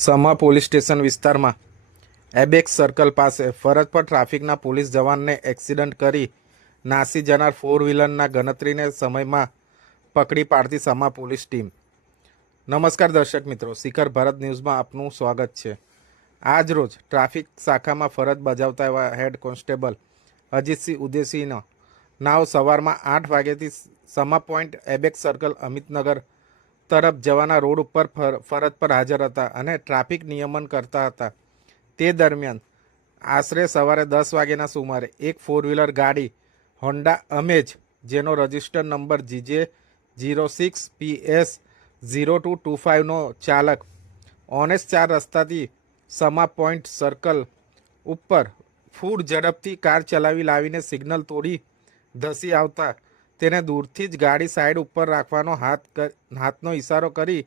સમા police station વિસ્તારમાં. એબેક્સ circle પાસે ફરજ પર ટ્રાફિકના પોલીસ જવાનને એક્સિડન્ટ કરી નાસી જનાર ફોર વ્હીલરના ગણતરીને સમયમાં પકડી પાડતી સમા પોલીસ ટીમ. નમસ્કાર દર્શક મિત્રો, શિખર ભારત ન્યૂઝમાં આપનું સ્વાગત છે. આજ રોજ ટ્રાફિક શાખામાં ફરજ બજાવતા એવા હેડ કોન્સ્ટેબલ અજીતસિંહ ઉદેસિંહનો નાવ સવારમાં આઠ વાગ્યાથી Sama point abacus circle Amitnagar તરફ જવાના રોડ ઉપર ફર- ફરજ પર હાજર હતા અને ટ્રાફિક નિયમન કરતા હતા. તે દરમિયાન આશરે સવારે દસ વાગ્યાના સુમારે એક ફોર વ્હીલર ગાડી હોન્ડા અમેજ જેનો register number GJ zero six PS zero two two ફાઇવનો ચાલક ઓનેસ ચાર રસ્તાથી સમા પોઈન્ટ સર્કલ ઉપર ફૂડ ઝડપથી કાર ચલાવી લાવીને સિગ્નલ તોડી ધસી આવતા તેને દૂરથી જ ગાડી સાઈડ ઉપર રાખવાનો હાથ હાથનો ઇશારો કરી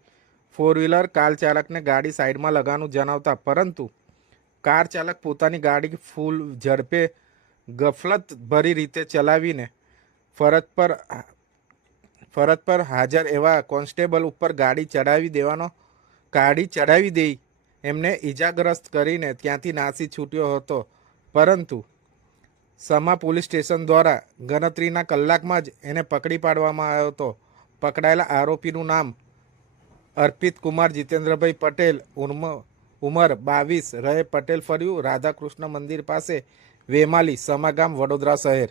ફોર વ્હીલર કાર ચાલકને ગાડી સાઈડમાં લગાવવાનું જણાવતા, પરંતુ કાર ચાલક પોતાની ગાડી ફૂલ ઝડપે ગફલત ભરી રીતે ચલાવીને ફરજ પર ફરજ પર હાજર એવા કોન્સ્ટેબલ ઉપર ગાડી ચડાવી દેવાનો, ગાડી ચડાવી દઈ એમને ઈજાગ્રસ્ત કરીને ત્યાંથી નાસી છૂટ્યો હતો. પરંતુ સમા પોલીસ સ્ટેશન દ્વારા ગણતરીના કલાકમાં જ એને પકડી પાડવામાં આવ્યો હતો. પકડાયેલા આરોપીનું નામ અર્પિત કુમાર જીતેન્દ્રભાઈ પટેલ ઉર્મ, ઉંમર બાવીસ. રહે પટેલ ફર્યું રાધાકૃષ્ણ મંદિર પાસે વેમાલી સમાગામ વડોદરા શહેર.